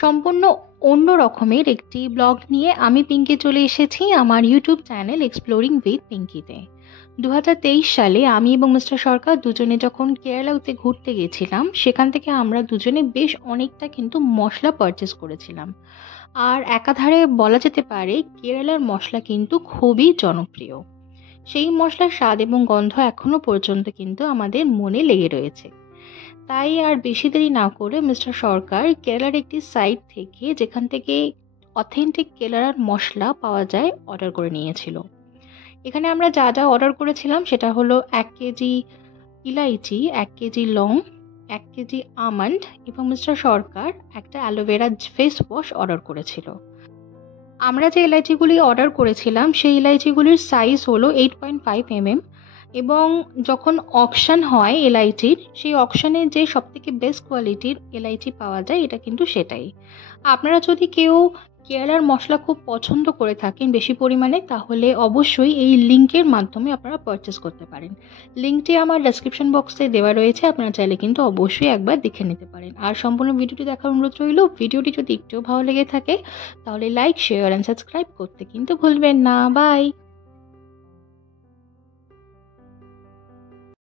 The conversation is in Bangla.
সম্পূর্ণ অন্য রকমের একটি ব্লগ নিয়ে আমি পিঙ্কি চলে এসেছি আমার ইউটিউব চ্যানেল এক্সপ্লোরিং উইথ পিঙ্কিতে। 2023 সালে আমি এবং মিস্টার সরকার দুজনে যখন কেরালাতে ঘুরতে গেছিলাম, সেখান থেকে আমরা দুজনে বেশ অনেকটা কিন্তু মশলা পারচেস করেছিলাম। আর একাধারে বলা যেতে পারে কেরালার মশলা কিন্তু খুবই জনপ্রিয়। সেই মশলার স্বাদ এবং গন্ধ এখনো পর্যন্ত কিন্তু আমাদের মনে লেগে রয়েছে। তাই আর বেশি দেরি না করে মিস্টার সরকার কেরালার একটি সাইট থেকে, যেখান থেকে অথেন্টিক কেরালার মশলা পাওয়া যায়, অর্ডার করে নিয়েছিল। এখানে আমরা যা যা অর্ডার করেছিলাম সেটা হলো 1 কেজি ইলাইচি, 1 কেজি লং, 1 কেজি আমন্ড এবং মিস্টার সরকার একটা অ্যালোভেরা ফেস ওয়াশ অর্ডার করেছিল। আমরা যে ইলাইচিগুলি অর্ডার করেছিলাম সেই ইলাইচিগুলির সাইজ হলো 8.5 mm, এবং যখন অকশন হয় এলআইচির, সেই অকশনে যে সবথেকে বেস্ট কোয়ালিটির এলআইচি পাওয়া যায় এটা কিন্তু সেটাই। আপনারা যদি কেউ কেরালার মশলা খুব পছন্দ করে থাকেন বেশি পরিমাণে, তাহলে অবশ্যই এই লিঙ্কের মাধ্যমে আপনারা পারচেস করতে পারেন। লিঙ্কটি আমার ডেসক্রিপশন বক্সে দেওয়া রয়েছে, আপনারা চাইলে কিন্তু অবশ্যই একবার দেখে নিতে পারেন। আর সম্পূর্ণ ভিডিওটি দেখার অনুরোধ রইল। ভিডিওটি যদি একটু ভালো লেগে থাকে তাহলে লাইক, শেয়ার অ্যান্ড সাবস্ক্রাইব করতে কিন্তু ভুলবেন না। বাই।